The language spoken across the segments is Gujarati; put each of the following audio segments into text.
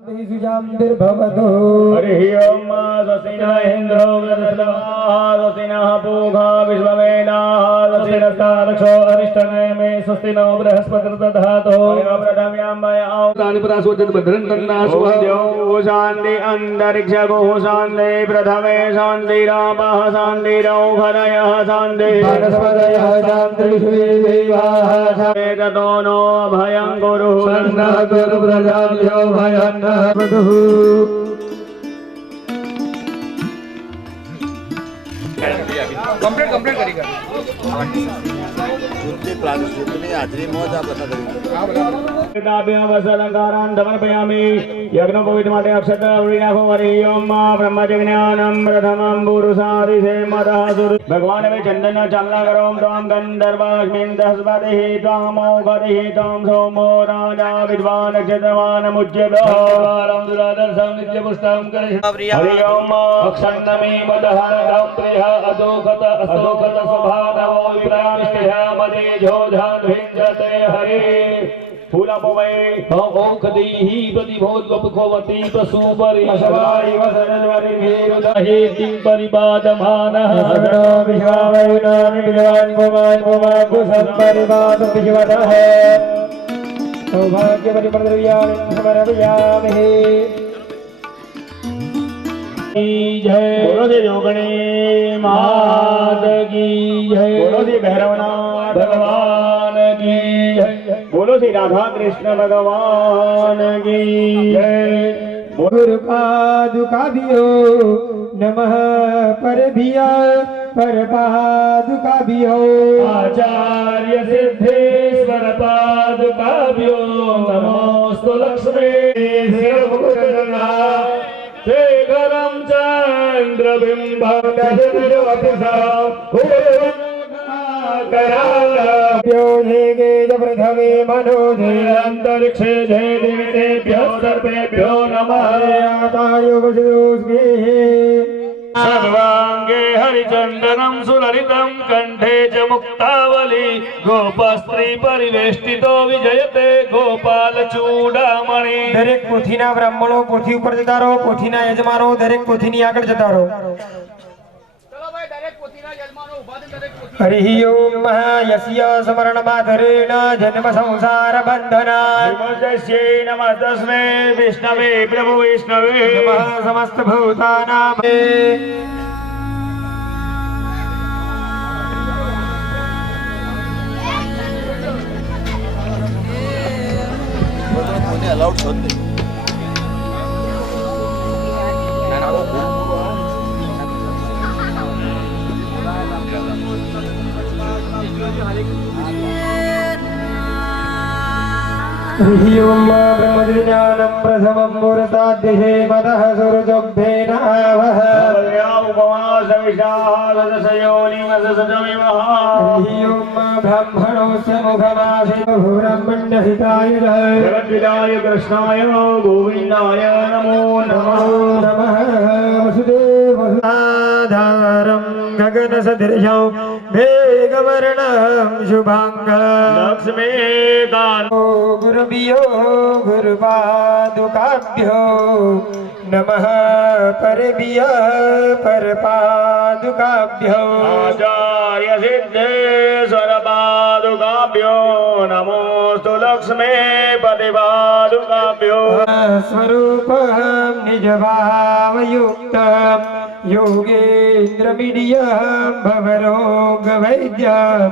सुजाम्बिर्भवतु हरिः ओं स्वस्तिनः इन्द्रो वृद्धस्वाहा स्वस्तिनः पूषा विश्ववेदाः स्वस्तिनस्तारक्षो अरिष्टनेमे स्वस्ति नो बृहस्पतिर्दधातु प्रथम्यां वयं तानि प्रासोचत् भद्रं तन्नाशुभो शान्ति अन्तरिक्ष गोः शान्ति प्रथमे शान्तिरापः शान्तिरौषधयः शान्ति वनस्पतयः शान्तिर्विश्वेदेवाः ततो नो अभयं कुरु शरणः कुरु प्रजाभ्यो भयं नः वधुः कंप्लीट करेगा शुद्धि प्राणी शुद्धि में हाजरी मौज आप बता देंगे समर्पयामि यज्ञोपवीत माटे अक्षत नाखो हरि ओम ब्रह्मज्ञानम प्रथमं पुरुषादिसेमतः सुर भगवान में चंदन चालना करो त्वां गंधर्वास्मिन् दस्पतिः त्वामौघतिः त्वां सोमो राजा विद्वान् नक्षत्रवान् मुच्यते दुरादर्शं नित्यपुष्टं करिष्यामि हरि ओम अक्षन्नमे मदहरं प्रिय अदोखत अस्तोखत स्वभावो विप्रामिष्ठः मदे जोधाद्भिञ्जते हरि फूलपवै औषधीहि प्रतिभोद्वपखवती प्रसूपरिशवाय वसनवरिभिरुदहेतिं परिपादमानः सगणो विश्वावयुनानि विद्वान् पुमान् पुमान् परिपादं सौभाग्यपरिप्रद्रव्याणि समर्पयामि जय बोलो दे जोगणे मात की जय बोलो दे भैरवनाथ भगवान की जय बोलो श्री राधा कृष्ण भगवान की जय गुरुपादुकाभ्यो नमः परभिया परपादुकाभ्यो आचार्य सिद्धेश्वर पादुकाभ्यो नमोस्तु लक्ष्मी शेखरं चन्द्रबिम्बं प्रथमे मनोजे अंतरिक्षे जय देवतेभ्यो सर्वेभ्यो नमः सर्वांगे हरिचंदनं सुललितं कंठे च मुक्तावली गोपस्त्री परिवेष्टितो विजयते गोपाल चूडामणि दरेक पोथीना ब्राह्मणो पोथी ઉપર જતા રહો પોથીના યજમાનો દરેક પોથીની આગળ જતા રહો हरि ओम महायस्य स्मरणमाधरेण जन्म संसार बंधना नमस्ते नमः तस्मै विष्णवे प्रभु विष्णवे नमः समस्त भूतानां कोणी अलाउड होत नाही हरि ओम ब्रह्मज्ञानं प्रथमं पुरसाद्यहे पदः सुरजोभ्ये नमः हरि ओम ब्राह्मणोस्य मुखमासितो ब्रह्मण्यहिताय जगद्विदाय कृष्णाय गोविन्दाय नमो नमः नमः वसुदेवसुधाधारं गगनसदृशं मेघवर्णं शुभाङ्गं लक्ष्मीकान्तो गुरुभ्यो गुरुपादुकाभ्यो नमः परभ्यः परपादुकाभ्यो आचार्य सिद्धेश्वर पादुकाभ्यो नमोस्तु लक्ष्मी पतिपादुकाभ्यो स्वरूपं निजभावयुक्तं योगेन्द्रमीडियं भवरोगवैद्यं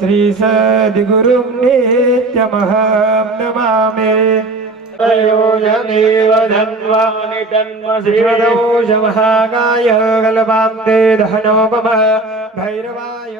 श्रीसद्गुरुं नित्यमहं नमामि योजनेव धन्वानि श्रीमदोषमहाकाय कल्पां ते धनोपमः भैरवाय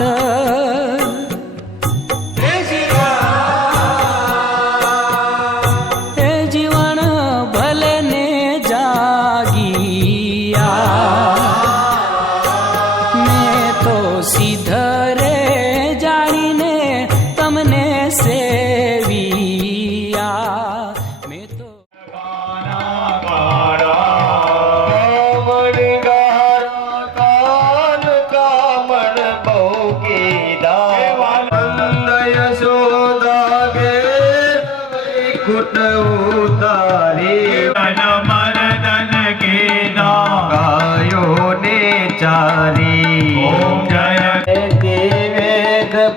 વાત એ જીવન ભલે ને જાગિયા મેં તો સીધરે જાણીને તમને સેવિયા મેં તો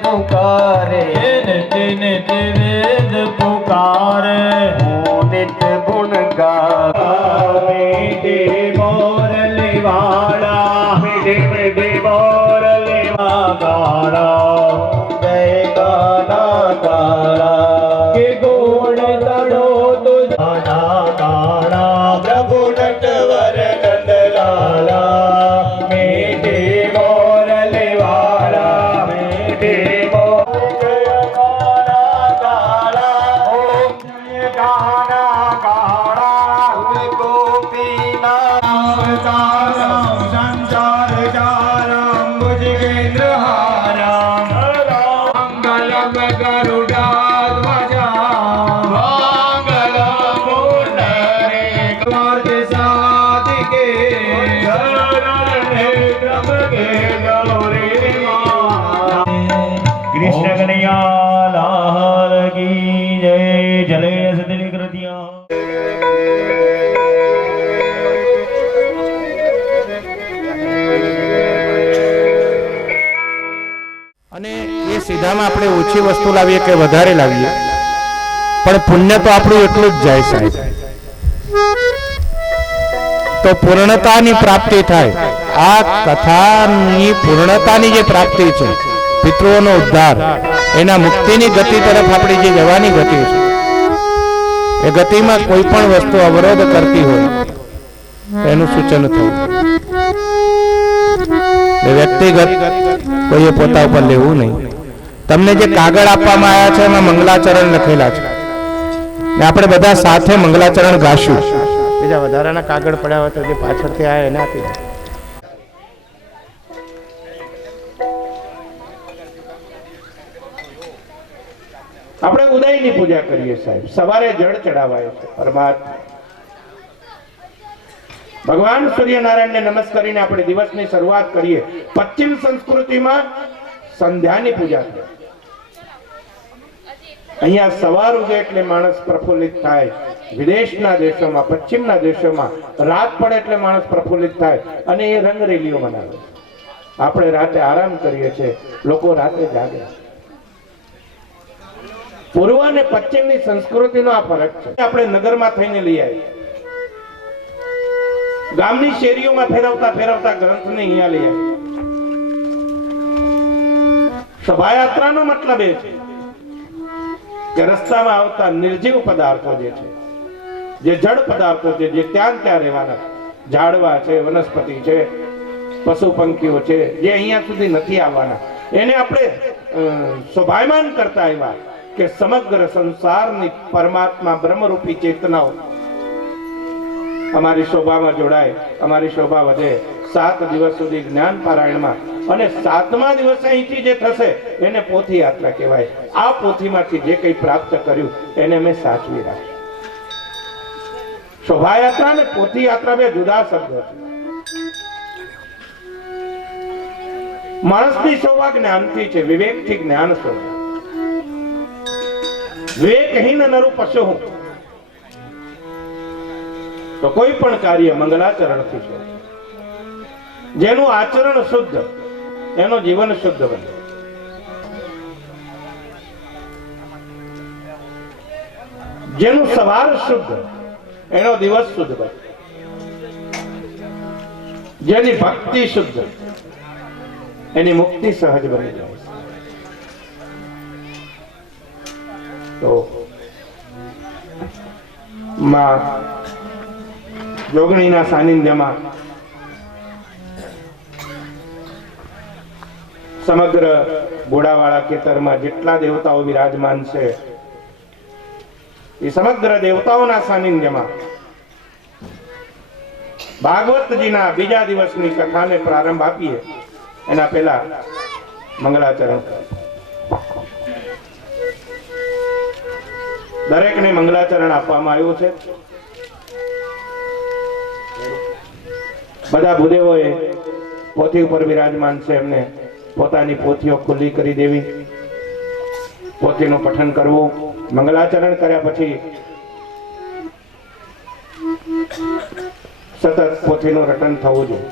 पुकारे नित वेद पुकारे नित गुण गावे मोरली वाला मीठे मोरली गाड़ा जय गाना गाड़ा के गुण तड़ो तो गाना गाड़ा प्रभु नटवर नंदलाला मीठे मोरली वाला मीठे कृष्ण कन्हैया लाल की जय जले सदली कृतियां અને એ સીધામાં આપણે ઓછી વસ્તુ લાવીએ કે વધારે લાવીએ પણ પુણ્ય તો આપણું એટલું જ જાય સાહેબ તો પૂર્ણતાની પ્રાપ્તિ થાય આ કથાની પૂર્ણતાની જે પ્રાપ્તિ છે પિતૃઓનો ઉદ્ધાર એના મુક્તિની ગતિ તરફ આપણી જે જવાની ગતિ છે એ ગતિમાં કોઈ પણ વસ્તુ અવરોધ કરતી હોય એનું સૂચન થવું વ્યક્તિગત કોઈએ પોતા ઉપર લેવું નહીં તમને જે કાગળ આપવામાં આવ્યા છે એમાં મંગલાચરણ લખેલા છે ને આપણે બધા સાથે મંગલાચરણ ગાશું બીજા વધારાના કાગળ પડ્યા હોય તો જે પાછળથી આવ્યા એને આપી દે આપણે ઉદયની પૂજા કરીએ સાહેબ સવારે જળ ચડાવાય છે પરમાત્મા ભગવાન સૂર્યનારાયણને નમસ્કાર કરીને આપણે દિવસની શરૂઆત કરીએ પશ્ચિમ સંસ્કૃતિમાં સંધ્યાની પૂજા થાય અહીંયા સવાર ઉગે એટલે માણસ પ્રફુલ્લિત થાય વિદેશના દેશોમાં પશ્ચિમના દેશોમાં રાત પડે એટલે માણસ પ્રફુલ્લિત થાય અને એ રંગરેલીઓ મનાવે આપણે રાતે આરામ કરીએ છીએ લોકો રાતે જાગે પૂર્વ અને પશ્ચિમની સંસ્કૃતિનો આ ફરક છે આપણે નગરમાં થઈને લઈ આવીએ ગામની શેરીઓમાં ફેરવતા ફેરવતા ગ્રંથને અહીંયા લઈ આવીએ શોભાયાત્રાનો મતલબ એ છે કે રસ્તામાં આવતા નિર્જીવ પદાર્થો જે છે જે જડ પદાર્થો છે જે ત્યાં રહેવાના ઝાડવા છે વનસ્પતિ છે પશુ પંખીઓ છે જે અહીંયા સુધી નથી આવવાના એને આપણે શોભાયમાન કરતા આવ્યા કે સમગ્ર સંસારની પરમાત્મા બ્રહ્મરૂપી ચેતનાઓ અમારી શોભામાં જોડાય અમારી શોભા વધે 7 દિવસ સુધી જ્ઞાન પારાયણમાં અને 7મા દિવસે અહીંથી જે થશે એને પોથી યાત્રા કહેવાય આ પોથીમાંથી જે કંઈ પ્રાપ્ત કર્યું એને અમે સાચવી રાખીશું શોભાયાત્રા અને પોથી યાત્રા બે જુદા શબ્દો છે માણસની શોભા જ્ઞાનથી છે વિવેકથી જ્ઞાન શોભા વિવેકહીન નરુ પશુ હું તો કોઈ પણ કાર્ય મંગલાચરણથી છે જેનું આચરણ શુદ્ધ એનો જીવન શુદ્ધ બને જેનું સવાર શુદ્ધ એનો દિવસ શુદ્ધ બને જેની ભક્તિ શુદ્ધ એની મુક્તિ સહજ બની જાય તો માં જોગણીના સાનિધ્યમાં સમગ્ર ઘોડાવાળા ખેતરમાં જેટલા દેવતાઓ વિરાજમાન છે એ સમગ્ર દેવતાઓના સાનિધ્યમાં ભાગવતજીના બીજા દિવસની કથાને પ્રારંભ આપીએ એના પહેલા મંગલાચરણ. દરેકને મંગલાચરણ આપવામાં આવ્યું છે. બધા ભૂદેવોએ પોથી ઉપર વિરાજમાન છે એમને પોતાની પોથીઓ ખુલ્લી કરી દેવી, પોથીનું પઠન કરવું. મંગલાચરણ કર્યા પછી સતત પોથીનું રટન થવું જોઈએ.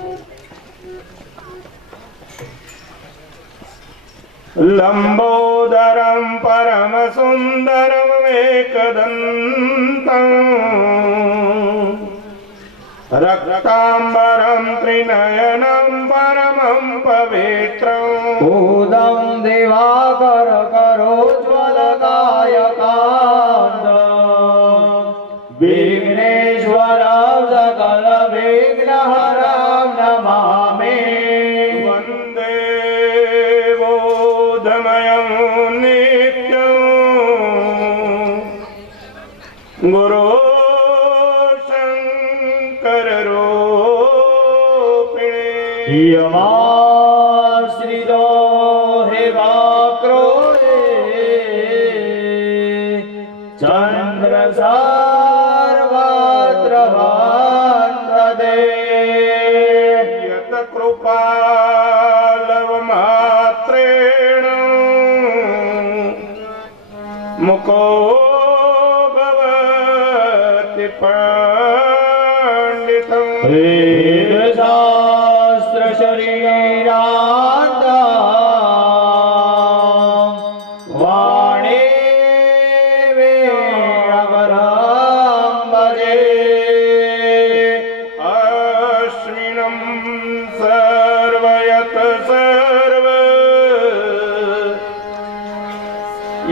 લંબોદરમ પરમ સુંદરમ એકદંતમ રક્તાંબરમ ત્રિનયનમ પરમં પવિત્રમ ભૂદં દિવાકર કરોજ્વલકાયકાંત વિઘ્નેશ્વરં સકલ વિઘ્નહરં નમામિ. વંદે બોધમયં નિત્યં ગુરો યમાશ્રિતો હે વાક્રોએ ચંદ્ર સર્વત્ર વંદતે યત કૃપાલવ માત્રેણ મુકો ભવતિ પંડિતં. શાસ્ત્ર શરીરાંતં વાણે વેણવરં ભજે. અશ્વિનં સર્વયત સર્વ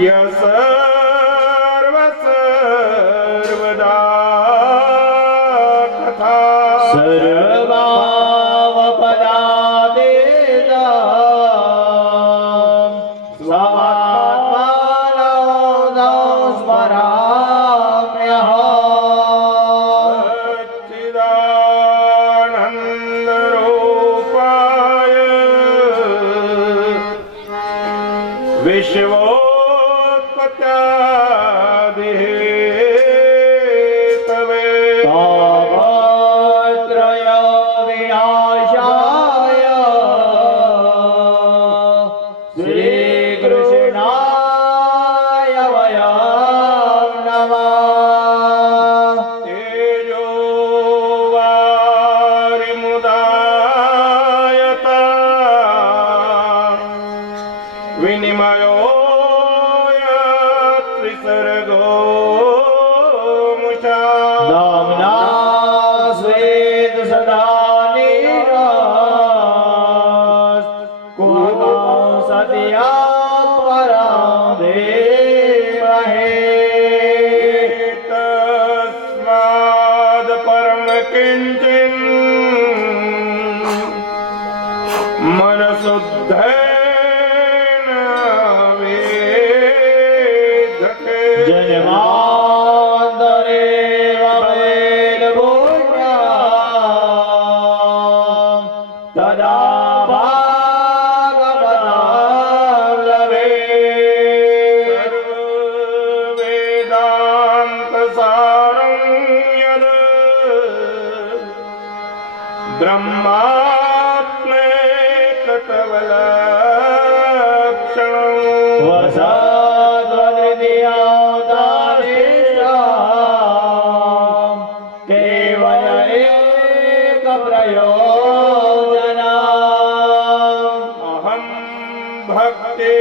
યસ સર્વ સર્વદા કથા સર્વાવપદાદેતા સ્વાત્માનં સ્મરામ્યહં. સચ્ચિદાનંદ રૂપાય વિશ્વોત્પત્યાદિ હેતવે તાપત્રય વિનાશાય શ્રીકૃષ્ણાય વયં નમઃ. તેજો વારિમુદાયતા વિનિમયો ત્રિસર્ગો મુષા નામ્ના સ્વેત સદા નિરાસ કુમા સત્યા પરમ દેવહે. તસ્માદ પરમ કિંચિન મનસુદ્ધેન વેધતે. જન્માંતરે વવેલ પુણ્યં તદા ભાગવતાં લવે. વેદાંત સારં યદ બ્રહ્માત્મે કટવલક્ષણં વસદ્વદૃતિયાવતારેષાં કેવલ એક પ્રયોજનम्. અહં ભક્તે